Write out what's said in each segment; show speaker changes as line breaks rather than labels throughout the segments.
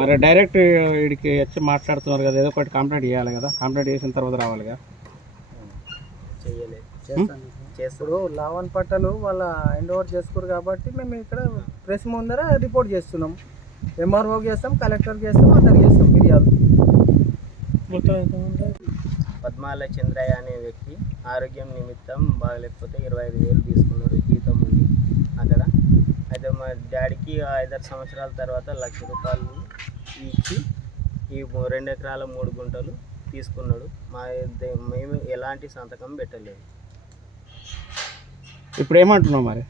మరి డైరెక్ట్ వీడికి వచ్చి మాట్లాడుతున్నారు కదా ఏదో ఒకటి కంప్లైంట్ చేయాలి కదా కంప్లైంట్ చేసిన తర్వాత రావాలిగా
చేస్తాను.
చేస్తారు
ఇప్పుడు లావన్ పట్టలు వాళ్ళ హ్యాండ్ ఓవర్ చేసుకోరు కాబట్టి మేము ఇక్కడ ప్రెస్ ముందర రిపోర్ట్ చేస్తున్నాం. ఎంఆర్ఓకి చేస్తాం కలెక్టర్కి చేస్తాం అందరికి చేస్తాం ఫిర్యాదు.
పద్మాల చంద్రయ్య అనే వ్యక్తి ఆరోగ్యం నిమిత్తం బాగలేకపోతే ఇరవై ఐదు వేలు తీసుకున్నాడు జీతం ఉంది అక్కడ అయితే మా డాడీకి ఐదారు సంవత్సరాల తర్వాత లక్ష రూపాయలు ఇచ్చి ఈ రెండు ఎకరాల మూడు గుంటలు తీసుకున్నాడు. మా మేము ఎలాంటి సంతకం పెట్టలేదు.
ఇప్పుడు ఏమంటున్నావు మరి?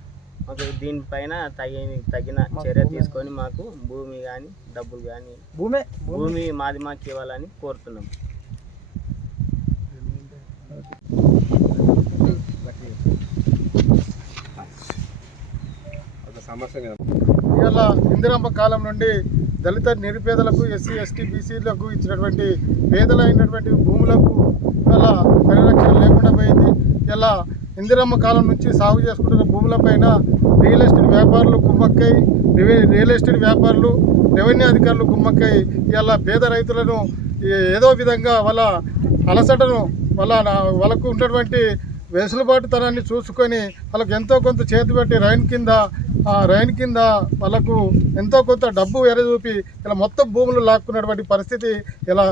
మాకు దీనిపైన తగిన తగిన చర్య తీసుకొని మాకు భూమి కానీ డబ్బులు కానీ
భూమే భూమి.
మాది మాకు ఇవ్వాలని కోరుతున్నాం.
ఇవాళ ఇందిరమ్మ కాలం నుండి దళిత నిరుపేదలకు ఎస్సీ ఎస్టీ బీసీలకు ఇచ్చినటువంటి పేదలైనటువంటి భూములకు ఇవాళ పరిరక్షణ లేకుండా పోయింది. ఇలా ఇందిరమ్మ కాలం నుంచి సాగు చేసుకుంటున్న భూములపైన రియల్ ఎస్టేట్ వ్యాపారులు కుమ్మక్కై రివే- రియల్ ఎస్టేట్ వ్యాపారులు రెవెన్యూ అధికారులు కుమ్మక్కై ఇలా పేద రైతులను ఏదో విధంగా వాళ్ళ అలసటను వాళ్ళ నా- వాళ్ళకు ఉన్నటువంటి వెసులుబాటుతనాన్ని చూసుకొని వాళ్ళకి ఎంతో కొంత చేతి పెట్టి రైన్ కింద రైన్ కింద వాళ్ళకు ఎంతో కొంత డబ్బు ఎరచూపి ఇలా మొత్తం భూములు లాక్కున్నటువంటి పరిస్థితి ఇలా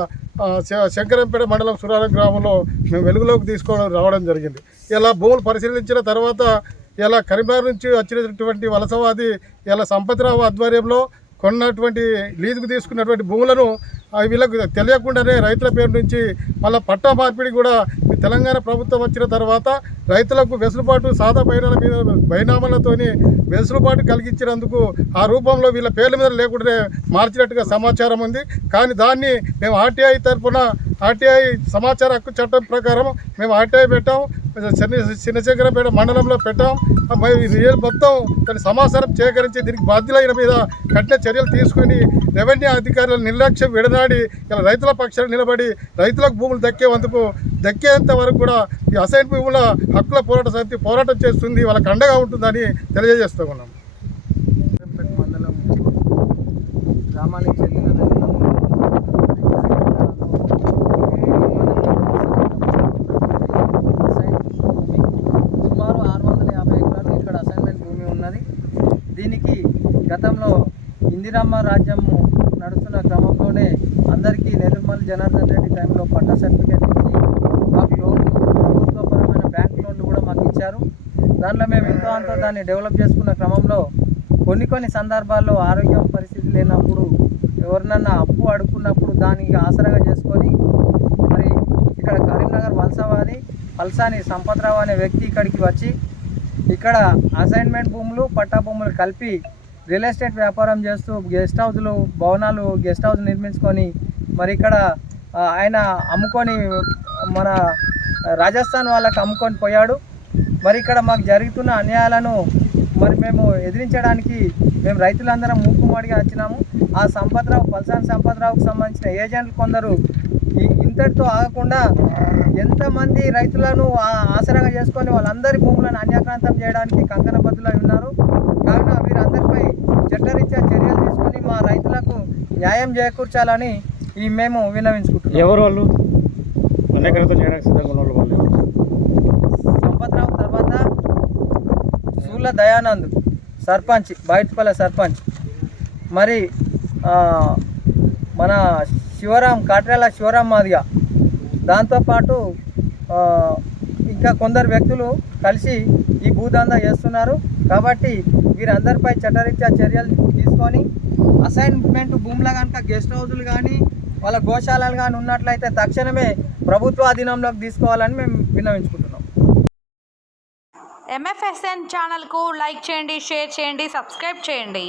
శ- శంకరంపేట మండలం సురారం గ్రామంలో మేము వెలుగులోకి తీసుకోవడం రావడం జరిగింది. ఇలా భూములు పరిశీలించిన తర్వాత ఇలా కరీంనగర్ నుంచి వచ్చినటువంటి వలసవాది ఇలా సంపతిరావు ఆధ్వర్యంలో కొన్నటువంటి లీజుకు తీసుకున్నటువంటి భూములను వీళ్ళకు తెలియకుండానే రైతుల పేరు నుంచి మళ్ళీ పట్టా మార్పిడి కూడా తెలంగాణ ప్రభుత్వం వచ్చిన తర్వాత రైతులకు వెసులుబాటు సాదా బైనాల మీద బైనామాలతోని వెసులుబాటు కలిగించినందుకు ఆ రూపంలో వీళ్ళ పేర్ల మీద లేకుండానే మార్చినట్టుగా సమాచారం ఉంది. కానీ దాన్ని మేము ఆర్టీఐ తరఫున ఆర్టీఐ సమాచార హక్కు చట్టం ప్రకారం మేము ఆర్టీఐ పెట్టాము చిన్న చిన్నశంకరపేట మండలంలో పెట్టాం. రియల్ మొత్తం దాని సమాచారం సేకరించి దీనికి బాధ్యులైన మీద కఠిన చర్యలు తీసుకొని రెవెన్యూ అధికారుల నిర్లక్ష్యం విడనాడి ఇలా రైతుల పక్షాలు నిలబడి రైతులకు భూములు దక్కేందుకు దక్కేంత వరకు కూడా ఈ అసైన్ భూముల హక్కుల పోరాట సమితి పోరాటం చేస్తుంది. వాళ్ళకి అండగా ఉంటుందని తెలియజేస్తూ ఉన్నాం.
మండలం గ్రామానికి చెందిన రైతులు సుమారు ఆరు వందల యాభై ఎకరాలు ఇక్కడ అసైన్మెంట్ భూమి ఉన్నది దీనికి గతంలో ఇందిరమ్మ రాజ్యం నడుస్తున్న క్రమంలోనే అందరికీ నెల్లిమల్లి జనార్దన్ రెడ్డి టైంలో పట్టా సర్టిఫికేట్ ఇచ్చి మాకు లోన్లు ప్రభుత్వపరమైన బ్యాంక్ లోన్లు కూడా మాకు ఇచ్చారు. దాంట్లో మేము ఎంతో అంత దాన్ని డెవలప్ చేసుకున్న క్రమంలో కొన్ని కొన్ని సందర్భాల్లో ఆరోగ్యం పరిస్థితి లేనప్పుడు ఎవరినన్నా అప్పు అడుక్కున్నప్పుడు దానికి ఆసరాగా చేసుకొని మరి ఇక్కడ కరీంనగర్ వలసవాది పల్సాని సంపత్రావు అనే వ్యక్తి ఇక్కడికి వచ్చి ఇక్కడ అసైన్మెంట్ భూములు పట్టా భూములు కలిపి రియల్ ఎస్టేట్ వ్యాపారం చేస్తూ గెస్ట్ హౌస్లు భవనాలు గెస్ట్ హౌస్ నిర్మించుకొని మరి ఇక్కడ ఆయన అమ్ముకొని మన రాజస్థాన్ వాళ్ళకి అమ్ముకొని పోయాడు. మరి ఇక్కడ మాకు జరుగుతున్న అన్యాయాలను మరి మేము ఎదిరించడానికి మేము రైతులందరం మూకుమ్మడిగా వచ్చినాము. ఆ సంపత్రావు పల్సాన్ సంపత్రావుకు సంబంధించిన ఏజెంట్లు కొందరు ఇంతటితో ఆగకుండా ఎంతమంది రైతులను ఆసరాగా చేసుకొని వాళ్ళందరి భూములను అన్యాక్రాంతం చేయడానికి కంకణబద్దులై ఉన్నారు కావున వీరందరిపై చట్టరీత్యా చర్యలు తీసుకొని మా రైతులకు న్యాయం చేకూర్చాలని ఈ మేము విన్నవించుకుంటున్నాం.
ఎవరు వాళ్ళు? మన ఎకరాలతో చేయడానికి సిద్ధంగా ఉన్న వాళ్ళు?
సంపత్రావు తర్వాత సూళ్ళ దయానంద్ సర్పంచ్ బయటపల్లె సర్పంచ్. మరి మన శివరాం కాట్రేల శివరాం మాదిగా. దాంతోపాటు ఇంకా కొందరు వ్యక్తులు కలిసి ఈ భూదందా చేస్తున్నారు. కాబట్టి వీరందరిపై చట్టరీత్యా చర్యలు తీసుకొని అసైన్మెంట్ భూముల కనుక గెస్ట్ హౌజులు కానీ వాళ్ళ గోశాలలు కానీ ఉన్నట్లయితే తక్షణమే ప్రభుత్వ అధీనంలోకి తీసుకోవాలని మేము విన్నవించుకుంటున్నాం.
ఎంఎఫ్ఎస్ఎన్ ఛానల్కు లైక్ చేయండి షేర్ చేయండి సబ్స్క్రైబ్ చేయండి.